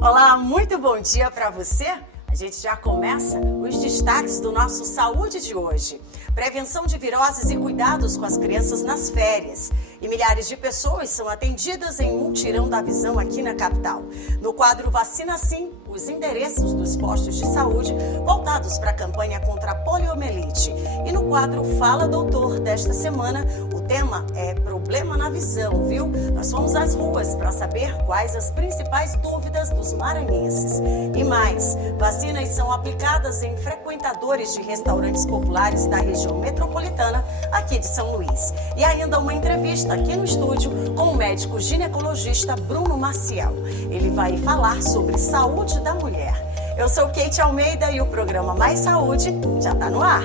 Olá, muito bom dia para você. A gente já começa os destaques do nosso Saúde de hoje. Prevenção de viroses e cuidados com as crianças nas férias. E milhares de pessoas são atendidas em mutirão da visão aqui na capital. No quadro Vacina Sim, os endereços dos postos de saúde voltados para a campanha contra a poliomielite. E no quadro Fala Doutor desta semana, o tema é problema na visão, viu? Nós fomos às ruas para saber quais as principais dúvidas dos maranhenses. E mais, vacinas são aplicadas em frequentadores de restaurantes populares da região metropolitana aqui de São Luís. E ainda uma entrevista aqui no estúdio com o médico ginecologista Bruno Maciel. Ele vai falar sobre saúde da mulher. Eu sou Kate Almeida e o programa Mais Saúde já está no ar.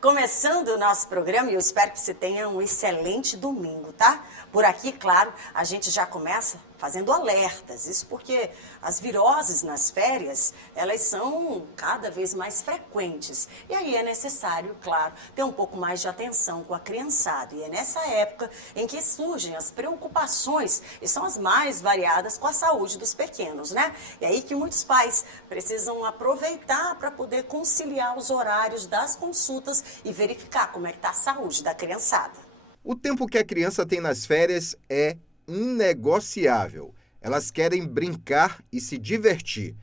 Começando o nosso programa, e eu espero que você tenha um excelente domingo, tá? Por aqui, claro, a gente já começa fazendo alertas. Isso porque as viroses nas férias, elas são cada vez mais frequentes. E aí é necessário, claro, ter um pouco mais de atenção com a criançada. E é nessa época em que surgem as preocupações, e são as mais variadas, com a saúde dos pequenos, né? E aí que muitos pais precisam aproveitar para poder conciliar os horários das consultas e verificar como é que está a saúde da criançada. O tempo que a criança tem nas férias é inegociável. Elas querem brincar e se divertir.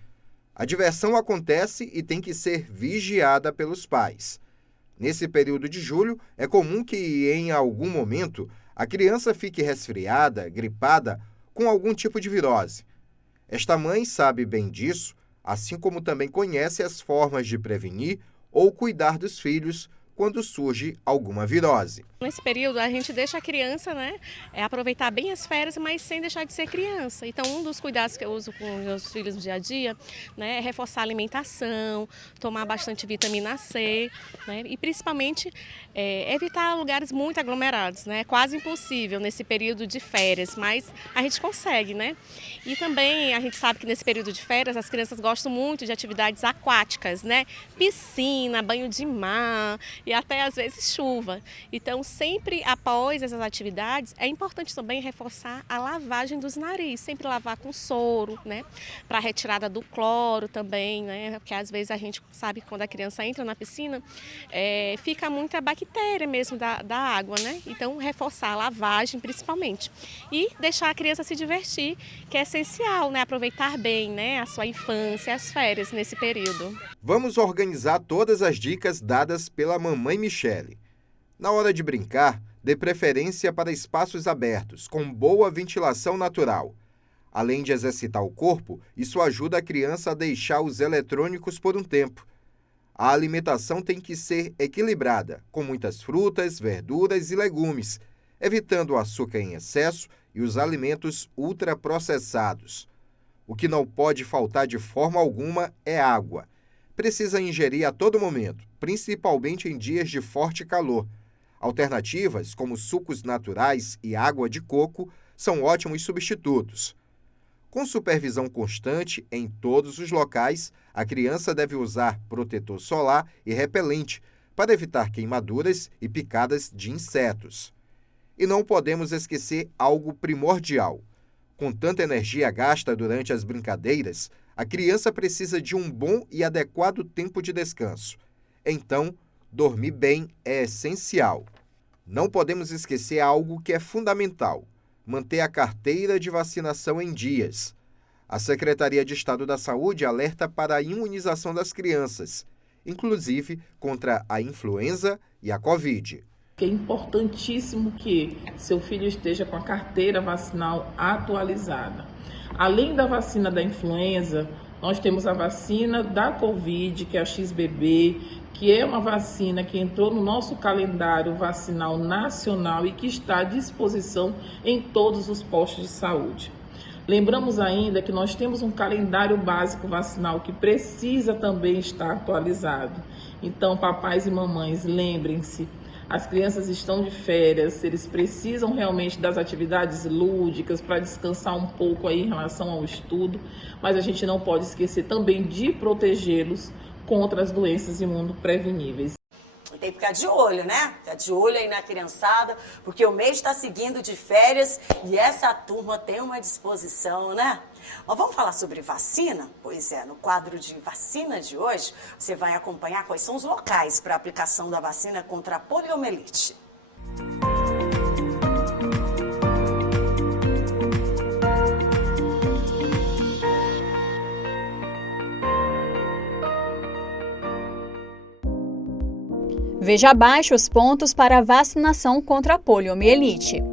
A diversão acontece e tem que ser vigiada pelos pais. Nesse período de julho, é comum que, em algum momento, a criança fique resfriada, gripada, com algum tipo de virose. Esta mãe sabe bem disso, assim como também conhece as formas de prevenir ou cuidar dos filhos quando surge alguma virose. Nesse período, a gente deixa a criança, aproveitar bem as férias, mas sem deixar de ser criança. Então, um dos cuidados que eu uso com meus filhos no dia a dia, é reforçar a alimentação, tomar bastante vitamina C, e principalmente evitar lugares muito aglomerados, É quase impossível nesse período de férias, mas a gente consegue, E também a gente sabe que nesse período de férias as crianças gostam muito de atividades aquáticas, Piscina, banho de mar e até às vezes chuva. Então, sempre após essas atividades, é importante também reforçar a lavagem dos narizes, sempre lavar com soro, para a retirada do cloro também, Porque às vezes a gente sabe que quando a criança entra na piscina, fica muita bactéria mesmo da água, Então, reforçar a lavagem principalmente. E deixar a criança se divertir, que é essencial, Aproveitar bem, a sua infância, as férias nesse período. Vamos organizar todas as dicas dadas pela mamãe Michele. Na hora de brincar, dê preferência para espaços abertos, com boa ventilação natural. Além de exercitar o corpo, isso ajuda a criança a deixar os eletrônicos por um tempo. A alimentação tem que ser equilibrada, com muitas frutas, verduras e legumes, evitando o açúcar em excesso e os alimentos ultraprocessados. O que não pode faltar de forma alguma é água. Precisa ingerir a todo momento, principalmente em dias de forte calor. Alternativas, como sucos naturais e água de coco, são ótimos substitutos. Com supervisão constante em todos os locais, a criança deve usar protetor solar e repelente para evitar queimaduras e picadas de insetos. E não podemos esquecer algo primordial. Com tanta energia gasta durante as brincadeiras, a criança precisa de um bom e adequado tempo de descanso. Então, dormir bem é essencial. Não podemos esquecer algo que é fundamental: manter a carteira de vacinação em dias. A Secretaria de Estado da Saúde alerta para a imunização das crianças, inclusive contra a influenza e a Covid. É importantíssimo que seu filho esteja com a carteira vacinal atualizada. Além da vacina da influenza, nós temos a vacina da Covid, que é a XBB, que é uma vacina que entrou no nosso calendário vacinal nacional e que está à disposição em todos os postos de saúde. Lembramos ainda que nós temos um calendário básico vacinal que precisa também estar atualizado. Então, papais e mamães, lembrem-se, As crianças estão de férias, eles precisam realmente das atividades lúdicas para descansar um pouco aí em relação ao estudo, mas a gente não pode esquecer também de protegê-los contra as doenças imunopreveníveis. Tem que ficar de olho, né? Ficar de olho aí na criançada, porque o mês está seguindo de férias e essa turma tem uma disposição, né? Mas vamos falar sobre vacina? Pois é, no quadro de vacina de hoje, você vai acompanhar quais são os locais para a aplicação da vacina contra a poliomielite. Veja abaixo os pontos para a vacinação contra a poliomielite.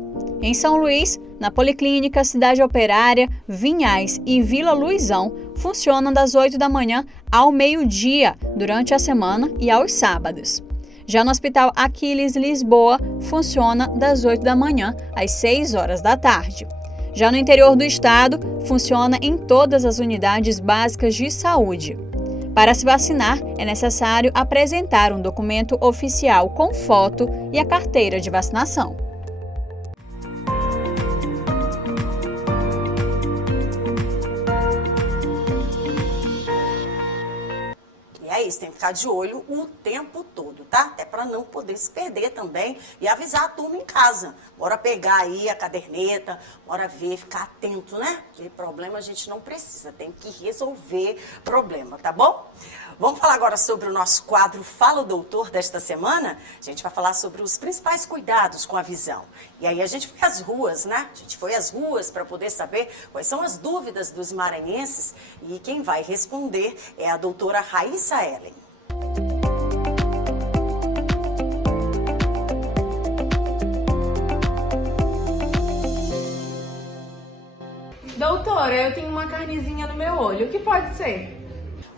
Em São Luís, na Policlínica Cidade Operária, Vinhais e Vila Luizão, funcionam das 8 da manhã ao meio-dia, durante a semana e aos sábados. Já no Hospital Aquiles Lisboa, funciona das 8 da manhã às 6 horas da tarde. Já no interior do estado, funciona em todas as unidades básicas de saúde. Para se vacinar, é necessário apresentar um documento oficial com foto e a carteira de vacinação. E é isso, tem que ficar de olho o tempo todo, tá? Até para não poder se perder também e avisar a turma em casa. Bora pegar aí a caderneta, bora ver, ficar atento, né? Porque problema a gente não precisa, tem que resolver problema, tá bom? Vamos falar agora sobre o nosso quadro Fala o Doutor desta semana. A gente vai falar sobre os principais cuidados com a visão. E aí a gente foi às ruas, né? A gente foi às ruas para poder saber quais são as dúvidas dos maranhenses. E quem vai responder é a doutora Raíssa Ellen. Doutora, eu tenho uma carnezinha no meu olho. O que pode ser?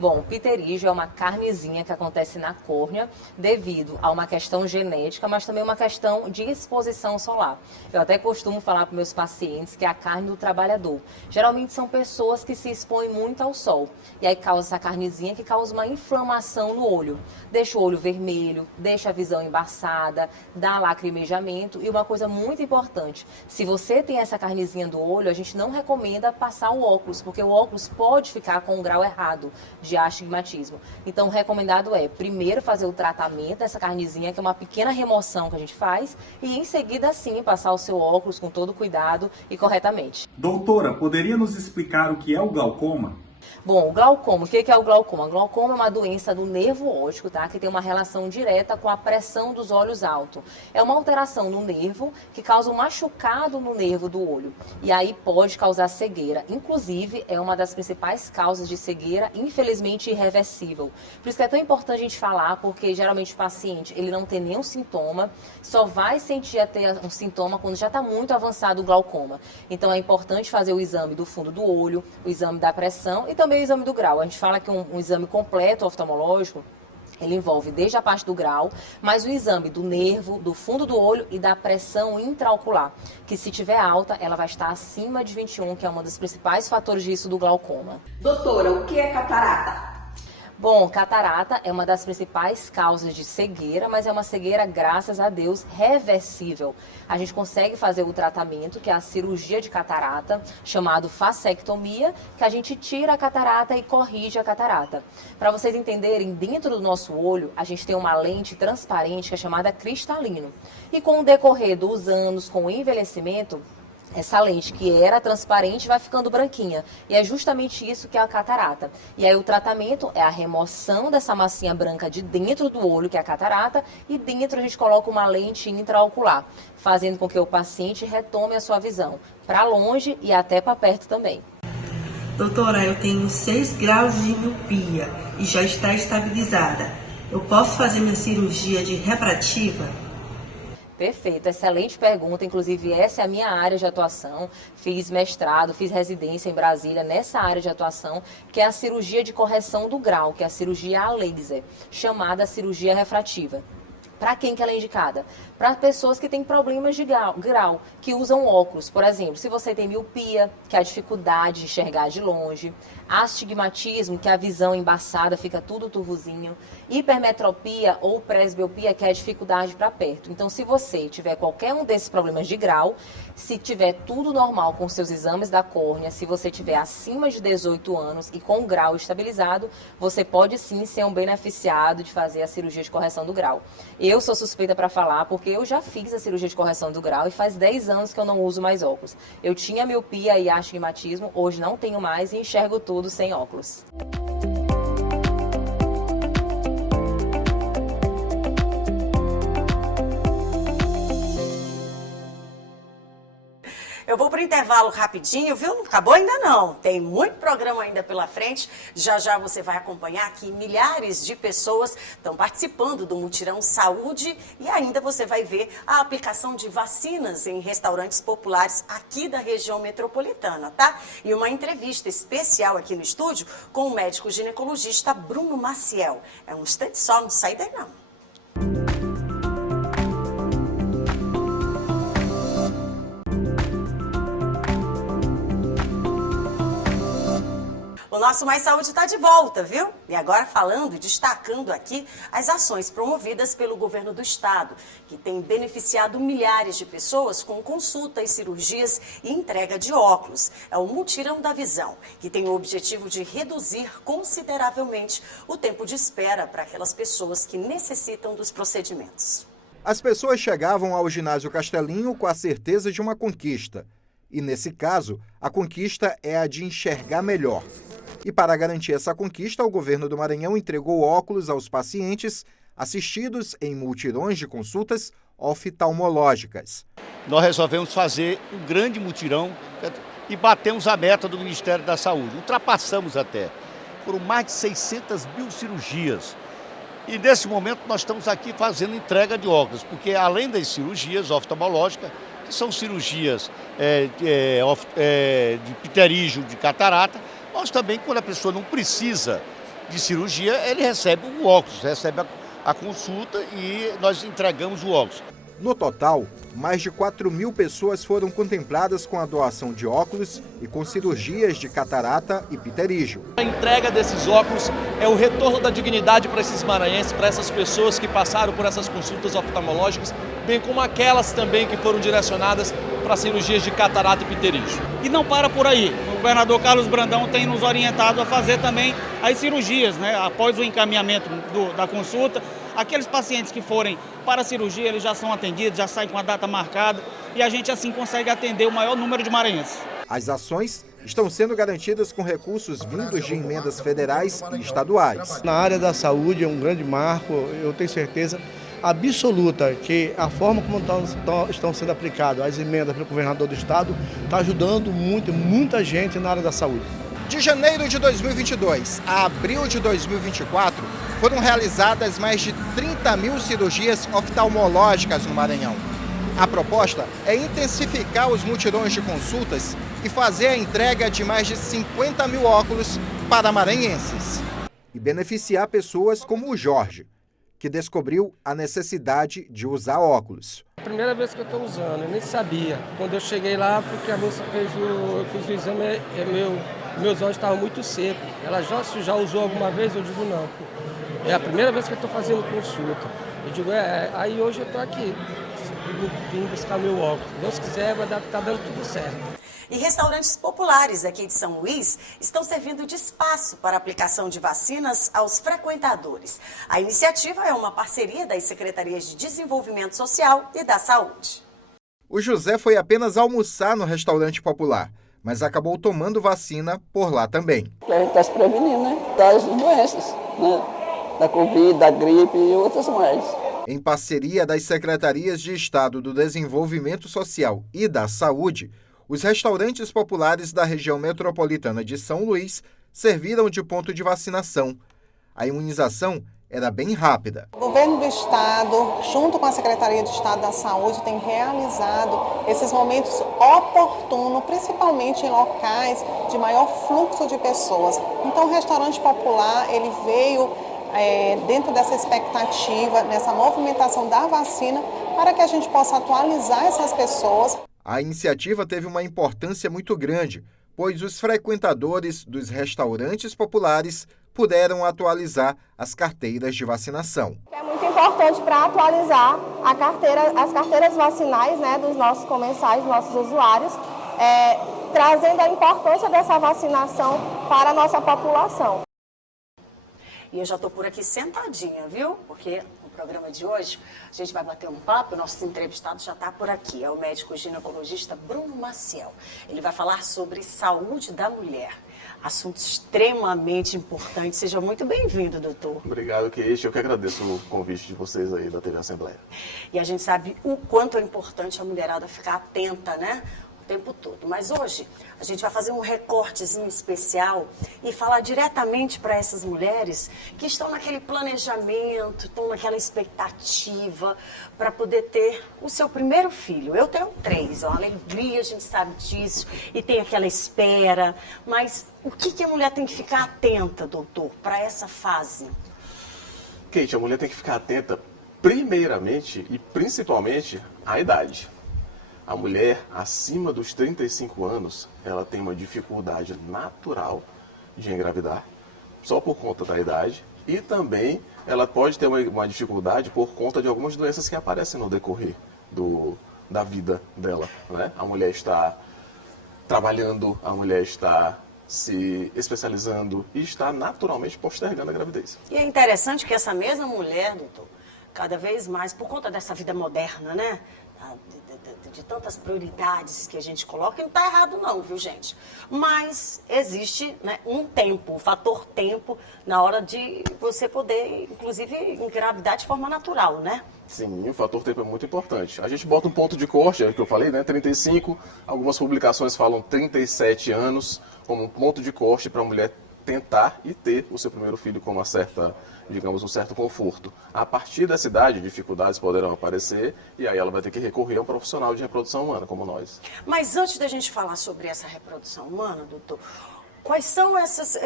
Bom, o pterígio é uma carnezinha que acontece na córnea devido a uma questão genética, mas também uma questão de exposição solar. Eu até costumo falar para meus pacientes que é a carne do trabalhador. Geralmente são pessoas que se expõem muito ao sol. E aí causa essa carnezinha que causa uma inflamação no olho. Deixa o olho vermelho, deixa a visão embaçada, dá lacrimejamento. E uma coisa muito importante, se você tem essa carnezinha do olho, a gente não recomenda passar o óculos, porque o óculos pode ficar com um grau errado de astigmatismo. Então, o recomendado é primeiro fazer o tratamento dessa carnezinha, que é uma pequena remoção que a gente faz, e em seguida, sim, passar o seu óculos com todo cuidado e corretamente. Doutora, poderia nos explicar o que é o glaucoma? Bom, o glaucoma, o que é o glaucoma? O glaucoma é uma doença do nervo óptico, tá? Que tem uma relação direta com a pressão dos olhos altos. É uma alteração no nervo que causa um machucado no nervo do olho. E aí pode causar cegueira. Inclusive, é uma das principais causas de cegueira, infelizmente irreversível. Por isso que é tão importante a gente falar, porque geralmente o paciente, ele não tem nenhum sintoma, só vai sentir a ter um sintoma quando já está muito avançado o glaucoma. Então é importante fazer o exame do fundo do olho, o exame da pressão e também o exame do grau. A gente fala que um exame completo oftalmológico, ele envolve desde a parte do grau, mas o exame do nervo, do fundo do olho e da pressão intraocular, que se tiver alta, ela vai estar acima de 21, que é um dos principais fatores disso do glaucoma. Doutora, o que é catarata? Bom, catarata é uma das principais causas de cegueira, mas é uma cegueira, graças a Deus, reversível. A gente consegue fazer o tratamento, que é a cirurgia de catarata, chamado facectomia, que a gente tira a catarata e corrige a catarata. Para vocês entenderem, dentro do nosso olho, a gente tem uma lente transparente que é chamada cristalino. E com o decorrer dos anos, com o envelhecimento, essa lente que era transparente vai ficando branquinha. E é justamente isso que é a catarata. E aí o tratamento é a remoção dessa massinha branca de dentro do olho, que é a catarata, e dentro a gente coloca uma lente intraocular, fazendo com que o paciente retome a sua visão para longe e até para perto também. Doutora, eu tenho 6 graus de miopia e já está estabilizada. Eu posso fazer minha cirurgia de refrativa? Perfeito, excelente pergunta. Inclusive, essa é a minha área de atuação. Fiz mestrado, fiz residência em Brasília nessa área de atuação, que é a cirurgia de correção do grau, que é a cirurgia a laser, chamada cirurgia refrativa. Para quem que ela é indicada? Para pessoas que têm problemas de grau, que usam óculos. Por exemplo, se você tem miopia, que é a dificuldade de enxergar de longe, astigmatismo, que é a visão embaçada, fica tudo turvozinho, hipermetropia ou presbiopia, que é a dificuldade para perto. Então, se você tiver qualquer um desses problemas de grau, se tiver tudo normal com seus exames da córnea, se você tiver acima de 18 anos e com o grau estabilizado, você pode sim ser um beneficiado de fazer a cirurgia de correção do grau. Eu sou suspeita para falar porque eu já fiz a cirurgia de correção do grau e faz 10 anos que eu não uso mais óculos. Eu tinha miopia e astigmatismo, hoje não tenho mais e enxergo tudo sem óculos. Eu vou para o intervalo rapidinho, viu? Não acabou ainda não. Tem muito programa ainda pela frente. Já já você vai acompanhar que milhares de pessoas estão participando do Mutirão Saúde e ainda você vai ver a aplicação de vacinas em restaurantes populares aqui da região metropolitana, tá? E uma entrevista especial aqui no estúdio com o médico ginecologista Bruno Maciel. É um instante só, não sai daí não. O nosso Mais Saúde está de volta, viu? E agora falando e destacando aqui as ações promovidas pelo governo do estado, que tem beneficiado milhares de pessoas com consultas, cirurgias e entrega de óculos. É o Mutirão da Visão, que tem o objetivo de reduzir consideravelmente o tempo de espera para aquelas pessoas que necessitam dos procedimentos. As pessoas chegavam ao ginásio Castelinho com a certeza de uma conquista. E nesse caso, a conquista é a de enxergar melhor. E para garantir essa conquista, o governo do Maranhão entregou óculos aos pacientes assistidos em mutirões de consultas oftalmológicas. Nós resolvemos fazer um grande mutirão e batemos a meta do Ministério da Saúde. Ultrapassamos até. Foram mais de 600 mil cirurgias. E nesse momento nós estamos aqui fazendo entrega de óculos, porque além das cirurgias oftalmológicas, que são cirurgias de pterígio, de catarata, nós também, quando a pessoa não precisa de cirurgia, ele recebe o óculos, recebe a consulta e nós entregamos o óculos. No total, mais de 4.000 pessoas foram contempladas com a doação de óculos e com cirurgias de catarata e pterígio. A entrega desses óculos é o retorno da dignidade para esses maranhenses, para essas pessoas que passaram por essas consultas oftalmológicas, bem como aquelas também que foram direcionadas para cirurgias de catarata e pterígio. E não para por aí. O governador Carlos Brandão tem nos orientado a fazer também as cirurgias, né? Após o encaminhamento da consulta. Aqueles pacientes que forem para a cirurgia, eles já são atendidos, já saem com a data marcada e a gente assim consegue atender o maior número de maranhenses. As ações estão sendo garantidas com recursos vindos de emendas federais e estaduais. Na área da saúde é um grande marco, eu tenho certeza absoluta que a forma como estão sendo aplicadas as emendas pelo governador do estado está ajudando muita gente na área da saúde. De janeiro de 2022 a abril de 2024, foram realizadas mais de 30.000 cirurgias oftalmológicas no Maranhão. A proposta é intensificar os mutirões de consultas e fazer a entrega de mais de 50.000 óculos para maranhenses. E beneficiar pessoas como o Jorge, que descobriu a necessidade de usar óculos. A primeira vez que eu estou usando, eu nem sabia. Quando eu cheguei lá, porque a moça fez eu fiz o exame, meus olhos estavam muito secos. Ela já usou alguma vez? Eu digo não. É a primeira vez que eu estou fazendo consulta. Eu digo, aí hoje eu estou aqui, vim buscar meu óculos. Se Deus quiser, vai tá dando tudo certo. E restaurantes populares aqui de São Luís estão servindo de espaço para aplicação de vacinas aos frequentadores. A iniciativa é uma parceria das Secretarias de Desenvolvimento Social e da Saúde. O José foi apenas almoçar no restaurante popular, mas acabou tomando vacina por lá também. A gente está se prevenindo, né? Das doenças, né? Da Covid, da gripe e outras mais. Em parceria das Secretarias de Estado do Desenvolvimento Social e da Saúde, os restaurantes populares da região metropolitana de São Luís serviram de ponto de vacinação. A imunização era bem rápida. O governo do estado, junto com a Secretaria de Estado da Saúde, tem realizado esses momentos oportunos, principalmente em locais de maior fluxo de pessoas. Então, o restaurante popular, ele veio dentro dessa expectativa, nessa movimentação da vacina, para que a gente possa atualizar essas pessoas. A iniciativa teve uma importância muito grande, pois os frequentadores dos restaurantes populares puderam atualizar as carteiras de vacinação. É muito importante para atualizar as carteiras vacinais, né, dos nossos comensais, dos nossos usuários, trazendo a importância dessa vacinação para a nossa população. E eu já estou por aqui sentadinha, viu? Porque no programa de hoje a gente vai bater um papo, o nosso entrevistado já está por aqui, é o médico ginecologista Bruno Maciel. Ele vai falar sobre saúde da mulher. Assunto extremamente importante. Seja muito bem-vindo, doutor. Obrigado, Kate. Eu que agradeço o convite de vocês aí da TV Assembleia. E a gente sabe o quanto é importante a mulherada ficar atenta, né? O tempo todo. Mas hoje a gente vai fazer um recortezinho especial e falar diretamente para essas mulheres que estão naquele planejamento, estão naquela expectativa para poder ter o seu primeiro filho. Eu tenho 3, é uma alegria, a gente sabe disso, e tem aquela espera. Mas o que a mulher tem que ficar atenta, doutor, para essa fase? Kate, a mulher tem que ficar atenta primeiramente e principalmente à idade. A mulher acima dos 35 anos, ela tem uma dificuldade natural de engravidar, só por conta da idade, e também ela pode ter uma dificuldade por conta de algumas doenças que aparecem no decorrer da vida dela, né? A mulher está trabalhando, a mulher está se especializando e está naturalmente postergando a gravidez. E é interessante que essa mesma mulher, doutor, cada vez mais, por conta dessa vida moderna, né? De tantas prioridades que a gente coloca, e não está errado não, viu, gente? Mas existe, né, um tempo, o fator tempo, na hora de você poder, inclusive, engravidar de forma natural, né? Sim, o fator tempo é muito importante. A gente bota um ponto de corte, é o que eu falei, né? 35, algumas publicações falam 37 anos como um ponto de corte para a mulher tentar e ter o seu primeiro filho com uma certa, digamos, um certo conforto. A partir dessa idade, dificuldades poderão aparecer e aí ela vai ter que recorrer a um profissional de reprodução humana, como nós. Mas antes da gente falar sobre essa reprodução humana, doutor, quais são essas,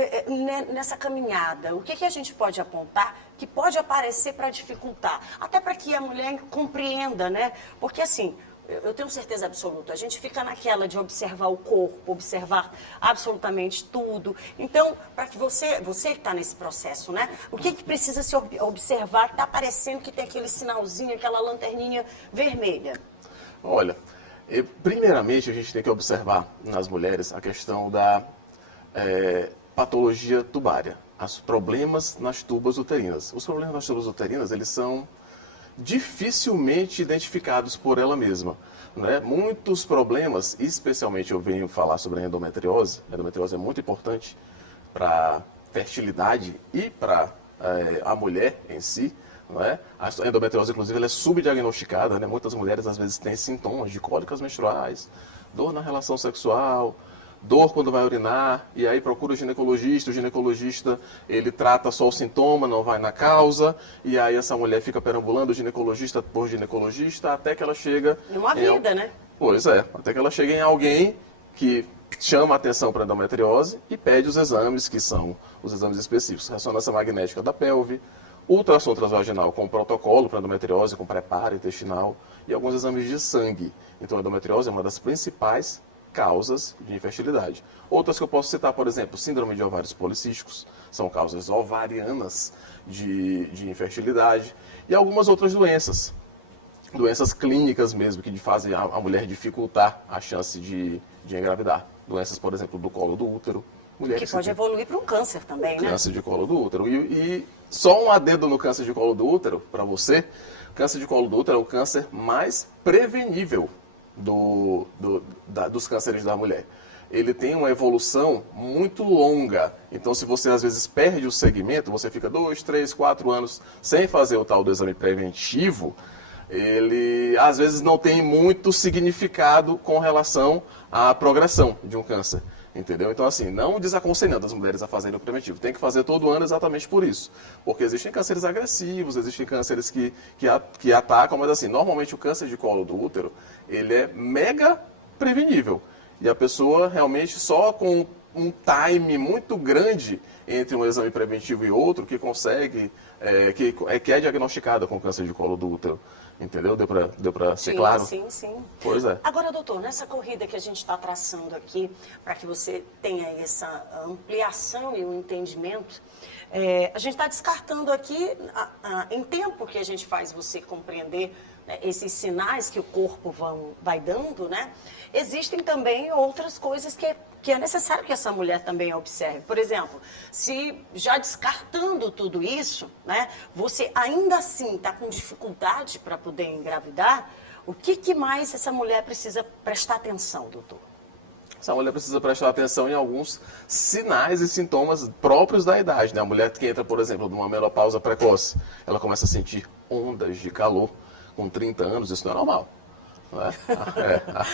nessa caminhada, o que a gente pode apontar que pode aparecer para dificultar? Até para que a mulher compreenda, né? Porque assim, eu tenho certeza absoluta, a gente fica naquela de observar o corpo, observar absolutamente tudo. Então, para que você que está nesse processo, né? O que precisa se observar que está parecendo que tem aquele sinalzinho, aquela lanterninha vermelha? Olha, primeiramente a gente tem que observar nas mulheres a questão da patologia tubária, os problemas nas tubas uterinas. Os problemas nas tubas uterinas, eles são dificilmente identificados por ela mesma, né? Muitos problemas, especialmente eu venho falar sobre a endometriose. A endometriose é muito importante para a fertilidade e para a mulher em si, né? A endometriose, inclusive, ela é subdiagnosticada, né? Muitas mulheres às vezes têm sintomas de cólicas menstruais, dor na relação sexual, dor quando vai urinar, e aí procura o ginecologista, ele trata só o sintoma, não vai na causa, e aí essa mulher fica perambulando ginecologista por ginecologista, até que ela chega... Numa vida, né? Pois é, até que ela chega em alguém que chama a atenção para a endometriose e pede os exames, que são os exames específicos, ressonância magnética da pelve, ultrassom transvaginal com protocolo para endometriose, com preparo intestinal, e alguns exames de sangue. Então a endometriose é uma das principais causas de infertilidade. Outras que eu posso citar, por exemplo, síndrome de ovários policísticos, são causas ovarianas de infertilidade, e algumas outras doenças clínicas mesmo, que fazem a mulher dificultar a chance de engravidar. Doenças, por exemplo, do colo do útero. Que pode evoluir para um câncer também, né? Câncer de colo do útero. E só um adendo no câncer de colo do útero, para você, o câncer de colo do útero é o câncer mais prevenível dos cânceres da mulher. Ele tem uma evolução muito longa. Então, se você às vezes perde o segmento, você fica 2, 3, 4 anos sem fazer o tal do exame preventivo, ele às vezes não tem muito significado com relação à progressão de um câncer. Entendeu? Então, assim, não desaconselhando as mulheres a fazerem o preventivo. Tem que fazer todo ano exatamente por isso. Porque existem cânceres agressivos, existem cânceres que atacam, mas assim, normalmente o câncer de colo do útero, ele é mega prevenível. E a pessoa realmente só com um time muito grande entre um exame preventivo e outro que consegue, que é diagnosticada com câncer de colo do útero. Entendeu? Deu para ser claro? Sim, sim. Pois é. Agora, doutor, nessa corrida que a gente está traçando aqui, para que você tenha essa ampliação e o entendimento, a gente está descartando aqui, em tempo que a gente faz você compreender, né, esses sinais que o corpo vai dando, né? Existem também outras coisas que é necessário que essa mulher também observe. Por exemplo, se já descartando tudo isso, né, você ainda assim está com dificuldade para poder engravidar, o que mais essa mulher precisa prestar atenção, doutor? Essa mulher precisa prestar atenção em alguns sinais e sintomas próprios da idade, né? A mulher que entra, por exemplo, numa menopausa precoce, ela começa a sentir ondas de calor com 30 anos, isso não é normal.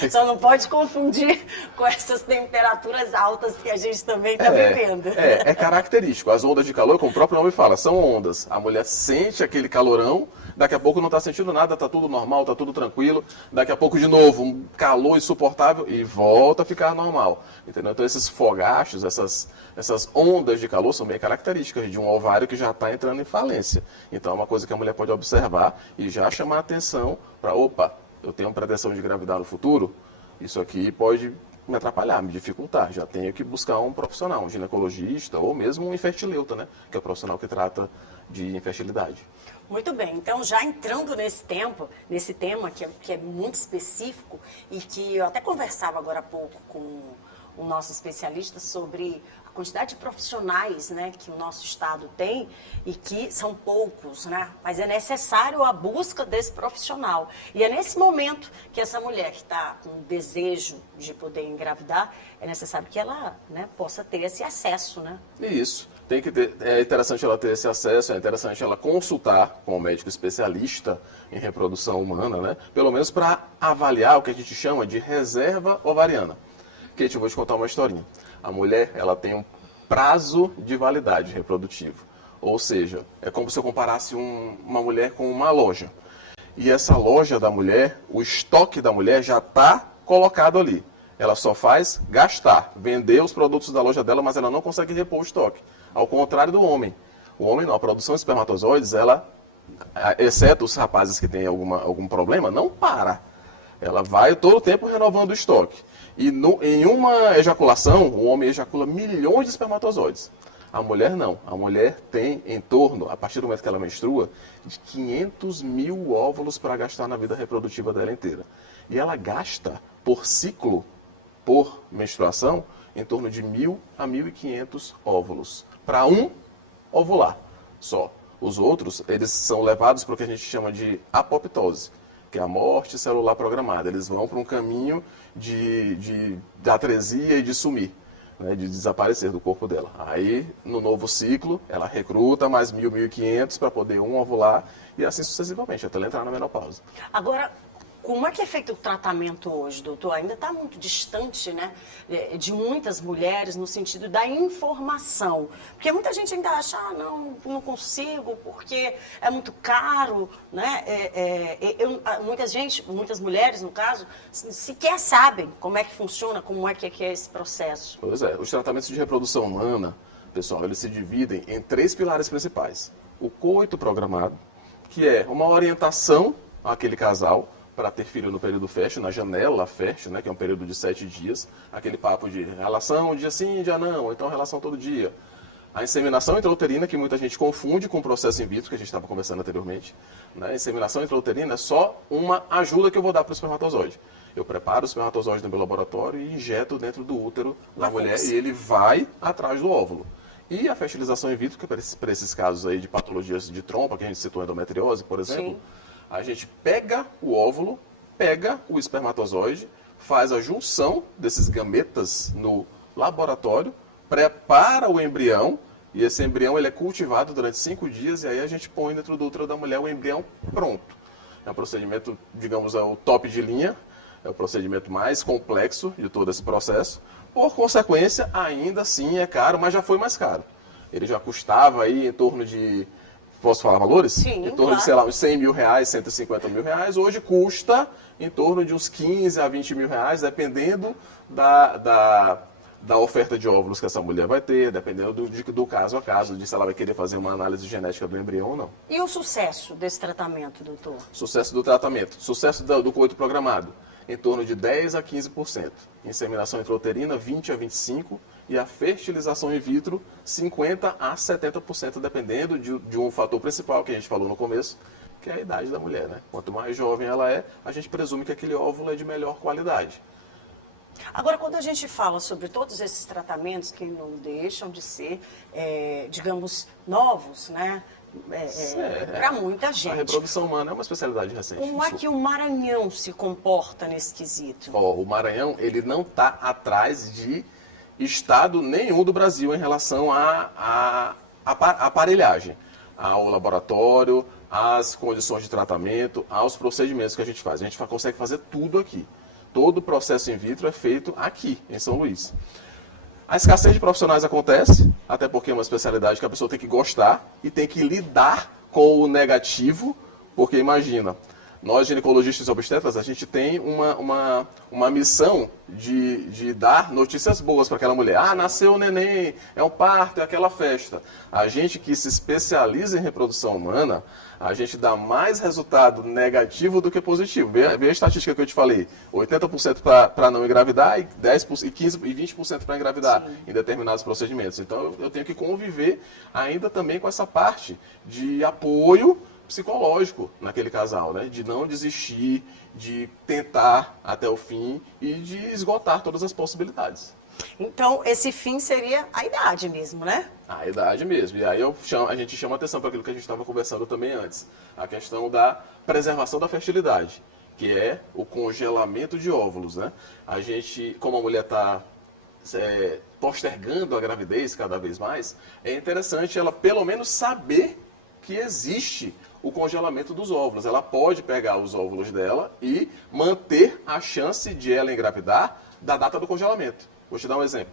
Só não pode confundir com essas temperaturas altas que a gente também está vivendo. É característico. As ondas de calor, como o próprio nome fala, são ondas. A mulher sente aquele calorão, daqui a pouco não está sentindo nada, está tudo normal, está tudo tranquilo. Daqui a pouco, de novo, um calor insuportável e volta a ficar normal. Entendeu? Então, esses fogachos, essas ondas de calor são bem características de um ovário que já está entrando em falência. Então, é uma coisa que a mulher pode observar e já chamar a atenção para, opa, eu tenho pretensão de engravidar no futuro, isso aqui pode me atrapalhar, me dificultar. Já tenho que buscar um profissional, um ginecologista ou mesmo um infertileuta, né? Que é o profissional que trata de infertilidade. Muito bem, então já entrando nesse tema que é muito específico e que eu até conversava agora há pouco com o nosso especialista sobre a quantidade de profissionais, né, que o nosso estado tem e que são poucos, né, mas é necessário a busca desse profissional. E é nesse momento que essa mulher que está com desejo de poder engravidar, é necessário que ela, né, possa ter esse acesso, né? Isso. Tem que ter, é interessante ela ter esse acesso, é interessante ela consultar com um médico especialista em reprodução humana, né, pelo menos para avaliar o que a gente chama de reserva ovariana. Kate, eu vou te contar uma historinha. A mulher, ela tem um prazo de validade reprodutivo. Ou seja, é como se eu comparasse uma mulher com uma loja. E essa loja da mulher, o estoque da mulher já está colocado ali. Ela só faz gastar, vender os produtos da loja dela, mas ela não consegue repor o estoque. Ao contrário do homem. O homem não, a produção de espermatozoides, ela, exceto os rapazes que têm algum problema, não para. Ela vai todo o tempo renovando o estoque. E em uma ejaculação, o homem ejacula milhões de espermatozoides. A mulher não. A mulher tem em torno, a partir do momento que ela menstrua, de 500 mil óvulos para gastar na vida reprodutiva dela inteira. E ela gasta por ciclo, por menstruação, em torno de 1.000 a 1.500 óvulos. Para um ovular só. Os outros, eles são levados para o que a gente chama de apoptose, que é a morte celular programada. Eles vão para um caminho de atresia e de sumir, né, de desaparecer do corpo dela. Aí, no novo ciclo, ela recruta mais 1.000, 1.500 para poder um ovular e assim sucessivamente, até ela entrar na menopausa. Agora, como é que é feito o tratamento hoje, doutor? Ainda está muito distante, né, de muitas mulheres no sentido da informação. Porque muita gente ainda acha, não consigo, porque é muito caro, né? Muitas mulheres, no caso, sequer sabem como é que funciona, como é que é esse processo. Pois é, os tratamentos de reprodução humana, pessoal, eles se dividem em 3 pilares principais. O coito programado, que é uma orientação àquele casal para ter filho no período fértil, na janela fértil, né, que é um período de 7 dias, aquele papo de relação dia sim, dia não, ou então relação todo dia. A inseminação intrauterina, que muita gente confunde com o processo in vitro, que a gente estava conversando anteriormente. Né? A inseminação intrauterina é só uma ajuda que eu vou dar para o espermatozoide. Eu preparo o espermatozoide no meu laboratório e injeto dentro do útero da mulher e ele vai atrás do óvulo. E a fertilização in vitro, que é para esses casos aí de patologias de trompa, que a gente citou endometriose, por exemplo, sim, a gente pega o óvulo, pega o espermatozoide, faz a junção desses gametas no laboratório, prepara o embrião, e esse embrião ele é cultivado durante 5 dias, e aí a gente põe dentro do útero da mulher o embrião pronto. É um procedimento, digamos, é o top de linha, é o procedimento mais complexo de todo esse processo. Por consequência, ainda assim é caro, mas já foi mais caro. Ele já custava aí em torno de... Posso falar valores? Sim, em torno de, sei lá, uns 100 mil reais, 150 mil reais. Hoje custa em torno de uns 15 a 20 mil reais, dependendo da oferta de óvulos que essa mulher vai ter, dependendo do caso a caso, de se ela vai querer fazer uma análise genética do embrião ou não. E o sucesso desse tratamento, doutor? Sucesso do tratamento. Sucesso do coito programado, em torno de 10 a 15%. Inseminação intrauterina, 20 a 25%. E a fertilização in vitro, 50 a 70%, dependendo de um fator principal que a gente falou no começo, que é a idade da mulher, né? Quanto mais jovem ela é, a gente presume que aquele óvulo é de melhor qualidade. Agora, quando a gente fala sobre todos esses tratamentos que não deixam de ser, digamos, novos, né? Para muita gente. A reprodução humana é uma especialidade recente. Como é que o Maranhão se comporta nesse quesito? O Maranhão, ele não está atrás de estado nenhum do Brasil em relação à aparelhagem, ao laboratório, às condições de tratamento, aos procedimentos que a gente faz. A gente consegue fazer tudo aqui. Todo o processo in vitro é feito aqui, em São Luís. A escassez de profissionais acontece, até porque é uma especialidade que a pessoa tem que gostar e tem que lidar com o negativo, porque imagina, nós ginecologistas e obstetras, a gente tem uma missão de dar notícias boas para aquela mulher. Ah, nasceu o neném, é um parto, é aquela festa. A gente que se especializa em reprodução humana, a gente dá mais resultado negativo do que positivo. Vê a estatística que eu te falei, 80% para não engravidar e 10%, e 15% e 20% para engravidar. Sim. Em determinados procedimentos. Então eu tenho que conviver ainda também com essa parte de apoio psicológico naquele casal, né? De não desistir, de tentar até o fim e de esgotar todas as possibilidades. Então, esse fim seria a idade mesmo, né? A idade mesmo. E aí a gente chama atenção para aquilo que a gente estava conversando também antes. A questão da preservação da fertilidade, que é o congelamento de óvulos, né? A gente, como a mulher está postergando a gravidez cada vez mais, é interessante ela pelo menos saber que existe o congelamento dos óvulos. Ela pode pegar os óvulos dela e manter a chance de ela engravidar da data do congelamento. Vou te dar um exemplo.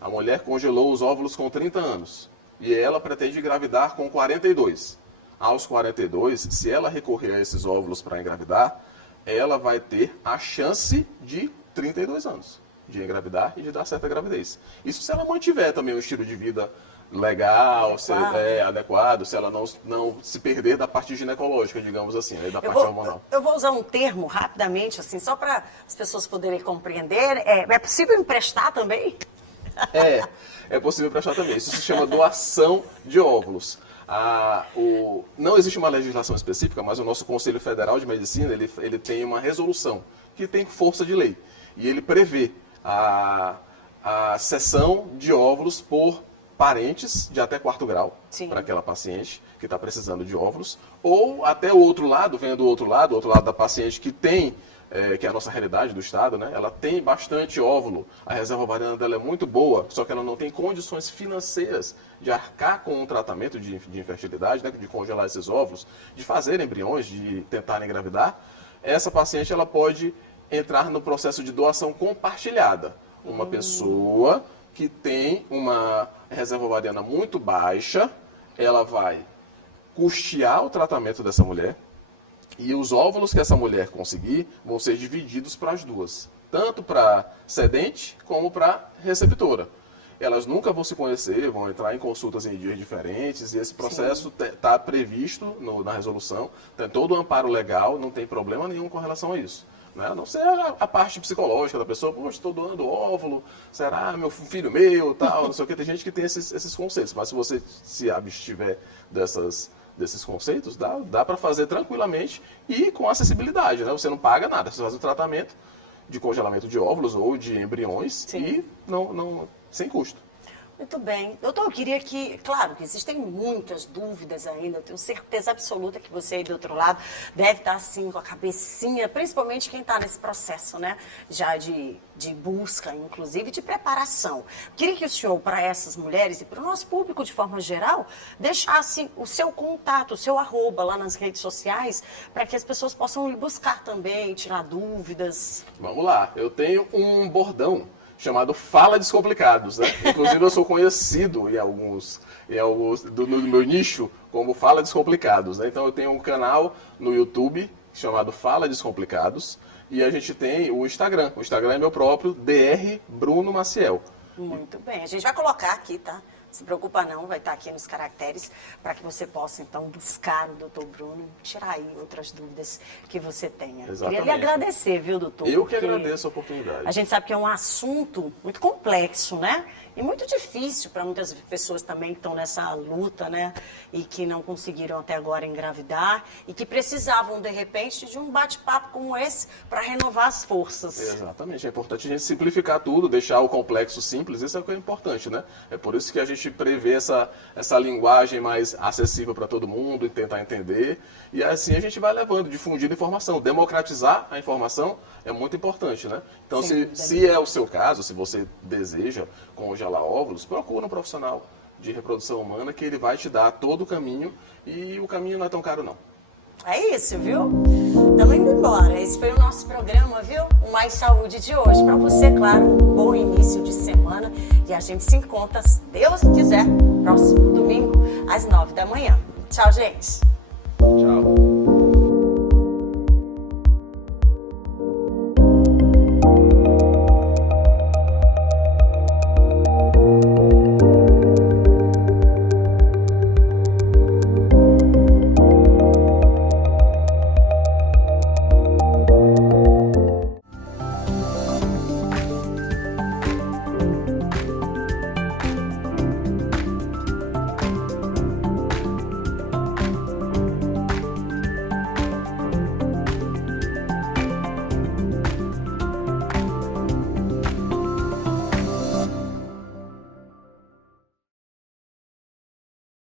A mulher congelou os óvulos com 30 anos e ela pretende engravidar com 42. Aos 42, se ela recorrer a esses óvulos para engravidar, ela vai ter a chance de 32 anos de engravidar e de dar certa gravidez. Isso se ela mantiver também um estilo de vida legal, adequado, se ela não se perder da parte ginecológica, digamos assim, da parte hormonal. Eu vou usar um termo rapidamente, assim, só para as pessoas poderem compreender. É possível emprestar também? É possível emprestar também. Isso se chama doação de óvulos. Não existe uma legislação específica, mas o nosso Conselho Federal de Medicina ele tem uma resolução que tem força de lei. E ele prevê a cessão de óvulos por parentes de até 4º grau para aquela paciente que está precisando de óvulos, ou até o outro lado, vendo do outro lado da paciente que tem, que é a nossa realidade do estado, né? Ela tem bastante óvulo, a reserva ovariana dela é muito boa, só que ela não tem condições financeiras de arcar com um tratamento de infertilidade, né? De congelar esses óvulos, de fazer embriões, de tentar engravidar. Essa paciente ela pode entrar no processo de doação compartilhada. Uma pessoa que tem uma reserva ovariana muito baixa, ela vai custear o tratamento dessa mulher e os óvulos que essa mulher conseguir vão ser divididos para as duas, tanto para cedente como para receptora. Elas nunca vão se conhecer, vão entrar em consultas em dias diferentes e esse processo está previsto na resolução, tem todo o amparo legal, não tem problema nenhum com relação a isso. Né? A não ser a parte psicológica da pessoa, poxa, estou doando óvulo, será meu filho meu, tal, não sei o que. Tem gente que tem esses conceitos, mas se você se abstiver desses conceitos, dá para fazer tranquilamente e com acessibilidade, né? Você não paga nada, você faz o tratamento de congelamento de óvulos ou de embriões e sem custo. Muito bem. Doutor, eu queria que, claro, que existem muitas dúvidas ainda, eu tenho certeza absoluta que você aí do outro lado deve estar assim com a cabecinha, principalmente quem está nesse processo, né, já de busca, inclusive de preparação. Queria que o senhor, para essas mulheres e para o nosso público de forma geral, deixasse o seu contato, o seu @ lá nas redes sociais, para que as pessoas possam ir buscar também, tirar dúvidas. Vamos lá, eu tenho um bordão chamado Fala Descomplicados, né? Inclusive eu sou conhecido no meu nicho como Fala Descomplicados, né? Então eu tenho um canal no YouTube chamado Fala Descomplicados e a gente tem o Instagram é meu próprio, Dr. Bruno Maciel. Muito bem. A gente vai colocar aqui, tá? Não se preocupa não, vai estar aqui nos caracteres para que você possa, então, buscar o doutor Bruno, tirar aí outras dúvidas que você tenha. Exatamente. Queria lhe agradecer, viu, doutor? Eu que agradeço a oportunidade. A gente sabe que é um assunto muito complexo, né? E muito difícil para muitas pessoas também que estão nessa luta, né? E que não conseguiram até agora engravidar e que precisavam, de repente, de um bate-papo como esse para renovar as forças. Exatamente. É importante a gente simplificar tudo, deixar o complexo simples. Isso é o que é importante, né? É por isso que a gente prevê essa linguagem mais acessível para todo mundo e tentar entender. E assim a gente vai levando, difundindo informação. Democratizar a informação é muito importante, né? Então, se é o seu caso, se você deseja congelar óvulos, procura um profissional de reprodução humana que ele vai te dar todo o caminho e o caminho não é tão caro, não. É isso, viu? Estamos indo embora. Esse foi o nosso programa, viu? O Mais Saúde de hoje. Para você, claro, um bom início de semana. E a gente se encontra, se Deus quiser, próximo domingo, às 9 da manhã. Tchau, gente!